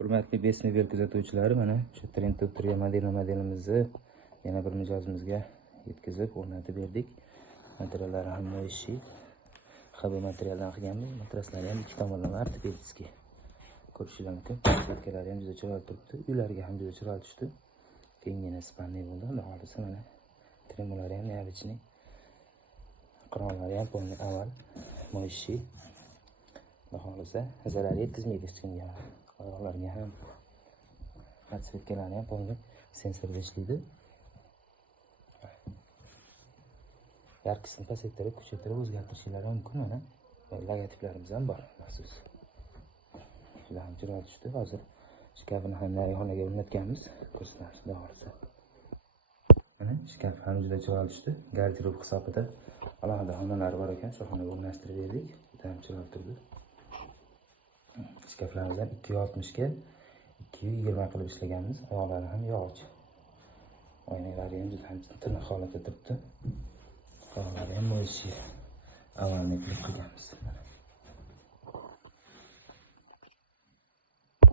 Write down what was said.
Hurmatli Besnivel kuzatuvchilari, mana shu Trend modelimizni yana bir mijozimizga yetkazib o'rnatib berdik. Materiallari ham mo'yshi. Xabar materialdan qilganmiz. Matraslari ham ikki tomonlama ortopedskiy. Ko'rishingiz mumkin. Sirkalari ham juda chiroyli turibdi. Uylariga ham juda chiroyli tushdi. Kengina spanli bo'ldi. Xudo xolisa mana tremolari ham neobычный. Qirolari ham polni avval mo'yshi. Xudo xolisa zarar yetkazmaydi hech kimga. Oyoqlarga ham atsetkalari ham polni sensorda ishlaydi. Yarqisini pasaytirib, kuchaytirib o'zgartirishlari mumkin. Mana logotiplarimiz ham bor maxsus. Shular ham chiroyli tushdi. Hozir shkafini ham xonaga o'rnatganmiz. Ko'rsatamiz xudo xolisa. Mana shkaf ham juda chiroyli tushdi. Garderob hisobida alohida xonalari bor ekan, shu xonaga o'rnashtirib berdik. Juda ham chiroyli turdi. Shkaflarimiz ham 260 ga 220 qilib ishlaganmiz. Oyoqlari ham yog'och. Oynalari ham juda ham tiniq holatda turibdi. Qo'llari ham mo'yshi. Avvalni qilib qilganmiz.